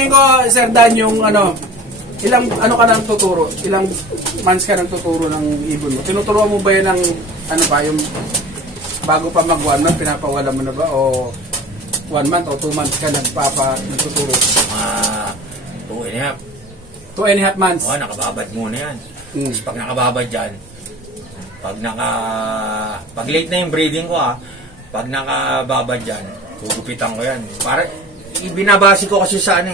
tatanungin ko, Sir Dan, yung ano, ilang ano ka nang tuturo? Ilang months ka nang tuturo ng ibon mo? Tinuturuan mo ba yan ng ano pa, yung bago pa mag 1 month, pinapawala mo na ba? O 1 month o 2 months ka nagtuturo? 2.5. 2.5 months? Oo, nakababad muna yan. Tapos pag nakababad dyan, pag late na yung breeding ko pag nakababad dyan, gugupitan ko yan. Para, binabase ko kasi sa ano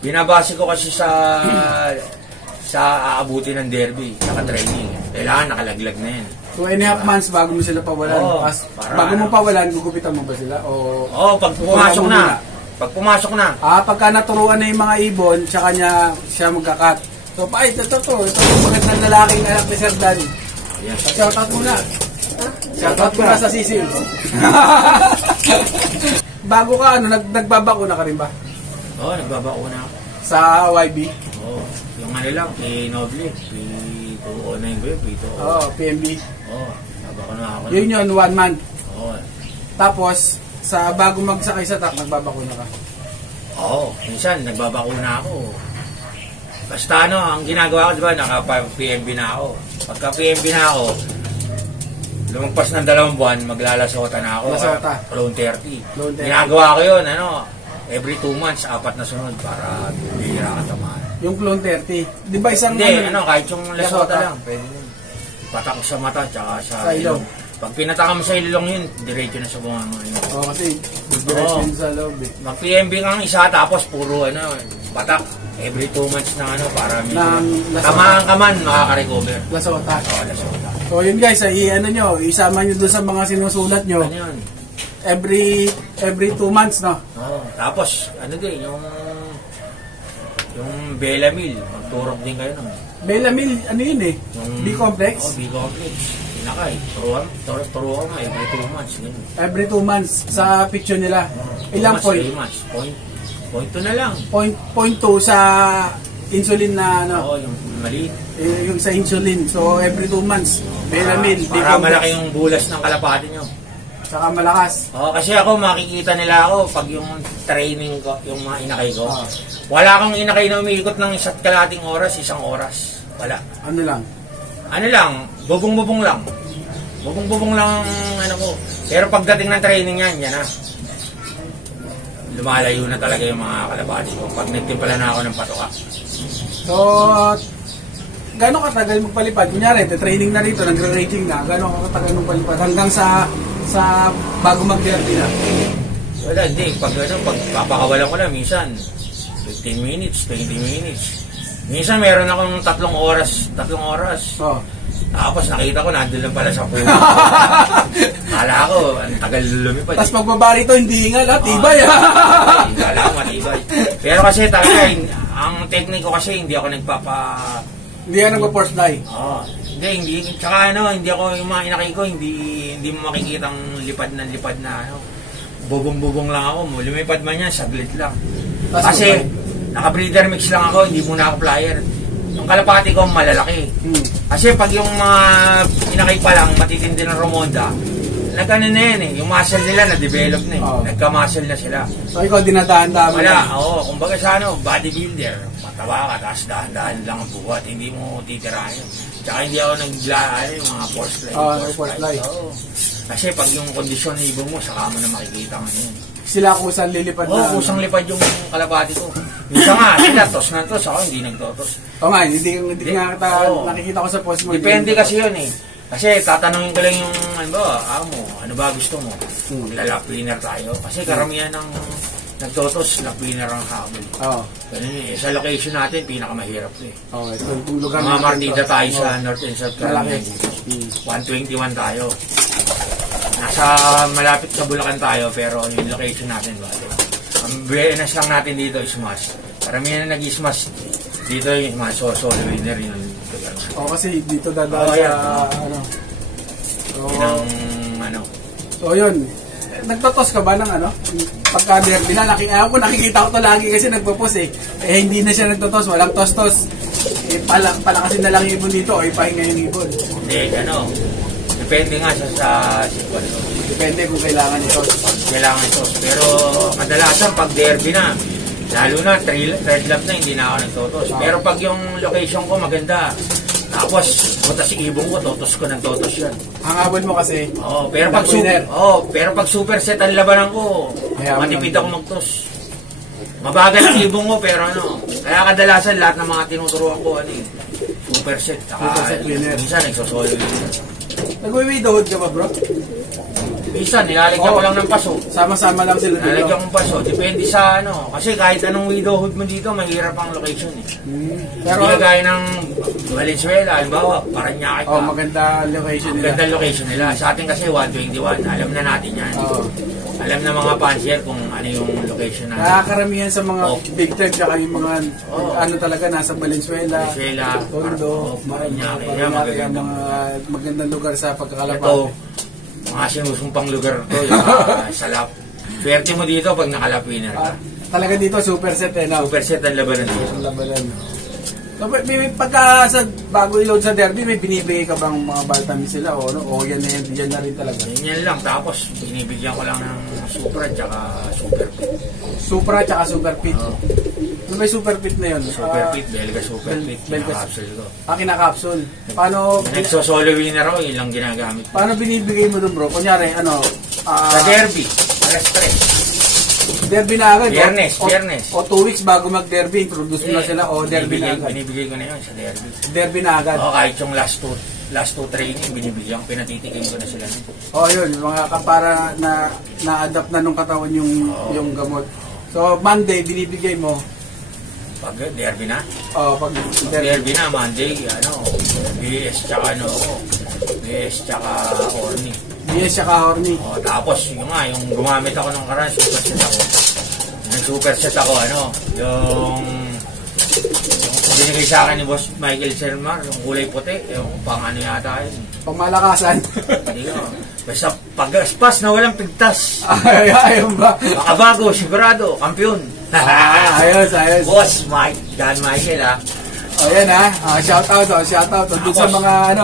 binabase ko kasi sa aabuti ng derby, saka training. Kailangan nakalaglag na yan. 2.5 months bago mo sila pawalan. Bago mo pawalan, gugupitan mo ba sila? Oo, pag pumasok na. Pag pumasok na. Pagka naturuan na yung mga ibon, tsaka siya magkakat. So, ito magandang lalaking anak ni Sir Dan. Yes. Shoutout muna. Shoutout muna sa Sisil. Bago ka, nagbabakuna ka rin ba? Oo, nagbabakuna ako. Sa YB? Oo. Yung ano lang, Noble, P209 ba yun? Oo, PMB. Oo, nabakuna ako. Yun, 1 month. Oo. Tapos, bago magsakay sa truck, nagbabakuna ka? Oo, minsan nagbabakuna ako. Basta ang ginagawa ko, diba, naka-PMB na ako. Pagka-PMB na ako, lumagpas ng 2 buwan, maglalasota na ako. Lasota? Clone 30. Ginagawa ko yun, every 2 months, 4 na sunod para bihira ka tamaan. Yung Clone 30? Di ba isang... Hindi, kahit yung lasota lang, pwede yun. Patak sa mata, tsaka sa ilong. Pag pinatakan mo sa ilong yun, diretso na sa bunganga yun. Oo, kasi diretso yun sa loob eh. Mag-PMB kang isa, tapos puro patak. Every 2 months na para tamaan ka man, makaka-recover. Lasota. Oo, lasota. So yun guys, isama nyo doon sa mga sinusulat nyo. Ano yun? Every 2 months, no? Oo. Tapos, din, yung Belamil, magturok din kayo nun. Belamil, ano yun eh? B-complex? Oo, B-complex. Pinakay. Turuan mo, every 2 months. Ganun. Every 2 months sa picture nila. Ilang point? 3 months. Point 2 na lang. Point 2 sa insulin na Oo, yung maliit. Yung sa insulin. So, every 2 months. Belamil. Para malaki yung bulas ng kalapati nyo. Saka malakas. Oo, kasi ako makikita nila ako pag yung training ko, yung mga inakay ko. Wala kang inakay na umiikot ng 1 kalahating oras, 1 oras. Wala. Ano lang? Bubong-bubong lang. Bubong-bubong lang ko. Pero pagdating ng training yan lumalayo na talaga yung mga kalabati ko pag nagtimpala na ako ng patoka. So, gano'ng katagal magpalipad? Kunyari, training na rito, nagre-rating na. Gano'ng katagal magpalipad? Hanggang sa bago mag-derby na? Wala, hindi. Pag papakawalan ko na, minsan 15 minutes, 20 minutes. Minsan meron akong 3 oras. Oh. Tapos nakita ko, nandun lang pala sa puno. Kala ko, ang tagal lumipad. Tapos pagbaba rito, hindi hingal, tibay. Kala ko, matibay. Pero kasi talaga, ang technique ko kasi, hindi ako Hindi ka nagpa-force fly? Hindi. Tsaka hindi ako, yung mga inakay ko, hindi mo makikita ang lipad na bubong-bubong lang ako. Lumipad man yan, saglit lang. Kasi, naka-breeder mix lang ako, hindi muna ako flyer. Yung kalapati ko malalaki. Kasi pag yung mga inakay pa lang, matitindi ng Romonda, nag-ano na yan yung muscle nila na-develop na nagka-muscle na sila. So ikaw dinadahan-dahan mo? Wala, kumbaga sa bodybuilder, mataba ka, tapos dahan-dahan lang ang buhat, hindi mo titirahin. Tsaka hindi ako yung mga force fly. Force fly. Kasi pag yung kondisyon ng ibon mo, saka mo na makikita ngayon. Sila kusang lilipad na? Kusang lipad yung kalapati ko. Minsan nga, sila tos na tos, ako hindi nagtotos. Hindi nga nakikita ko sa post mo. Depende kasi yun Kasi tatanungin ko lang yung, ano ba gusto mo? Maglalap winner tayo. Kasi karamihan ng nagtotos, lap winner ang habol. Ganun sa location natin, pinakamahirap Okay, so yung lugar mga martida tayo sa North and South Carolina. 121 tayo. Nasa malapit sa Bulacan tayo, pero yung location natin bali. Ang BNS lang natin dito is smash. Karamihan na nag-smash dito yung mga solo winner yun. Kasi dito dadaan sa So yun, nagtotos ka ba ng pagka-derby na? Nakikita ko to lagi kasi nagpo-post hindi na siya nagtotos, walang tostos. Palakasin na lang yung ibon dito o ipahinga yung ibon. Hindi, depende nga sa sitwasyon. Depende kung kailangan ito. Kailangan ito. Pero kadalasan pag derby na, Lalo na, third lap na, hindi na ako nagtotos. Pero pag yung location ko maganda, tapos butas si ibong ko, totos ko ng totos yan. Hangabon mo kasi. Oo, pero pag super set ang labanan ko, matipid ako magtos. Mabagal ang ibong ko, pero ano, kaya kadalasan lahat ng mga tinuturuan ko, super set. Super set winner. Minsan nagsosolo winner. Nagwi-widowhood ka ba, bro? Minsan, nilalagyan ko lang ng paso. Sama-sama lang sila dito. Nilalagyan kong paso. Depende sa ano. Kasi kahit anong widowhood mo dito, mahirap ang location eh. Pero hindi kagaya ng Valenzuela, halimbawa, Parañaque ka. maganda location nila. Maganda location nila. Sa atin kasi 121, alam na natin yan. Alam na mga pansier kung ano yung location natin. Nakakaramihan sa mga big tech, tsaka yung mga ano talaga, nasa Valenzuela, Tondo, Parañaque. mga magandang lugar sa pagkakalapag. Ito, mga sinusumpang lugar to, yung salap. Swerte mo dito pag nakalap winner ka. Talaga dito, super set no? Super set ang labanan dito. Labanan. So, may pagka bago i-load sa derby, may binibigay ka bang mga Baltamin sila o yan na rin talaga? Yan lang, tapos binibigyan ko lang ng Supra at saka Super Pit. Supra at saka Super Pit. So, may Super Pit na yun? Super Pit, Belga Super Pit, kinakapsul ko. Kinakapsul. Paano? Nagsosolo winner ako, yun lang ginagamit. Paano binibigay mo dun, bro? Kunyari, sa derby, alas 3. Derby na agad? Biyernes. O 2 weeks bago mag-derby, introduce mo na sila o derby na agad? Binibigay ko na yun sa derby. Derby na agad? O kahit yung last two training, binibigyan, pinatitikin ko na sila. Yun, mga para na-adapt na nung katawan yung gamot. So, Monday, binibigay mo? Pag derby na? Pag derby na, Monday, BS tsaka BS tsaka Orny. BS tsaka Orny. Tapos, yung gumamit ako ng karan, super set ako, yung binigay sa akin ni Boss Michael Selmar, yung kulay puti, yung pang ano yata yun. Pangmalakasan. Hindi ko. Basta pag-aspas na walang pigtas. Ayun ba? Makabago, sigurado, kampiyon. Ayos. Boss Dan Michael Ayan shoutout doon sa mga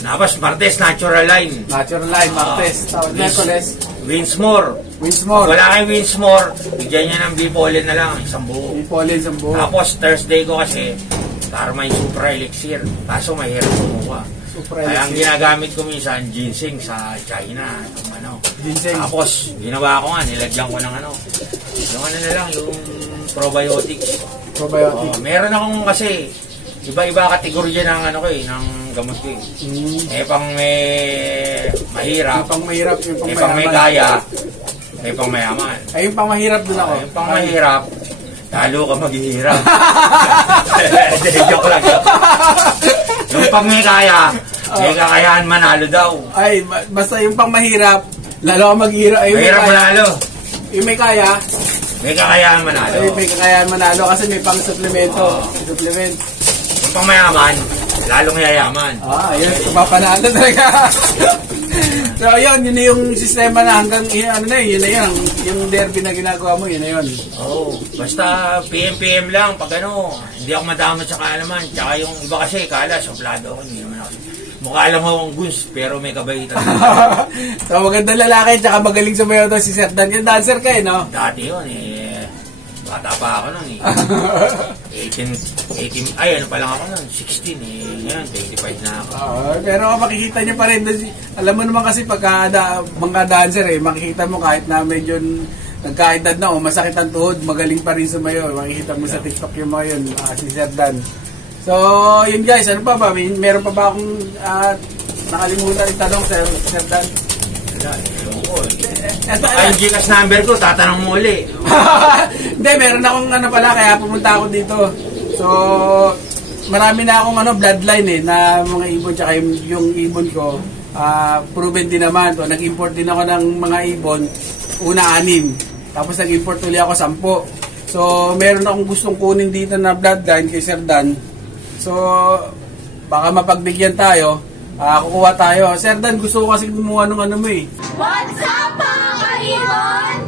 Tapos Martes, Natural Line, Martes. Merkules, Winsmore. Wala kay Winsmore, bigyan niya ng Bipolen na lang, isang buo. Tapos Thursday ko kasi, para may Supra Elixir, kaso mahirap kumuha. Kaya ang ginagamit ko minsan, ginseng sa China. Ginseng. Tapos, ginawa ko nilagyan ko ng yung na lang, yung probiotics. Meron akong kasi, iba-iba kategorya ng ng gamot ko pang may mahirap, yung pang may kaya, may pang mayaman. Yung pang mahirap dun ako. Yung pang mahirap, lalo ka maghihirap. Joke lang. Yung pang may kaya, may kakayahan manalo daw. Basta yung pang mahirap, lalo ka maghihirap. Mahirap manalo. Yung may kaya, may kakayahan manalo. May kakayahan manalo kasi may pang supplemento. Supplement. Yung pang mayaman, lalong yayaman. Yun. Mapanalo talaga. So, yun yung sistema na hanggang, yun na yun. Yung derby na ginagawa mo, yun na yun. Basta PM lang, pag hindi ako madamot sa kaalaman. Tsaka yung iba kasi, kala, soplado ako, hindi naman ako. Mukha lang akong guns, pero may kabaitan. So, magandang lalaki, tsaka magaling sumayaw to si Sir Dan. Yung dancer ka no? Dati yun bata pa ako nun 18, pa lang ako nun, 16 ngayon, 25 na ako. Pero makikita niyo pa rin, alam mo naman kasi pagka mga dancer makikita mo kahit na medyo nagkaedad na masakit ang tuhod, magaling pa rin sumayaw. Makikita mo sa TikTok yung mga yun, si Sir Dan. So, yun guys, ano pa ba? Meron pa ba akong nakalimutan yung tanong, Sir Dan? Yung Gcash number ko, tatanong mo uli. Hindi, meron akong kaya pumunta ako dito. So, marami na akong bloodline na mga ibon, tsaka yung ibon ko, proven din naman. Nag-import din ako ng mga ibon, una 6. Tapos nag-import ulit ako 10. So, meron akong gustong kunin dito na bloodline kay Sir Dan. So, baka mapagbigyan tayo. Kukuha tayo. Sir Dan, gusto ko kasi kumuha ng mo What's up mga kaibon?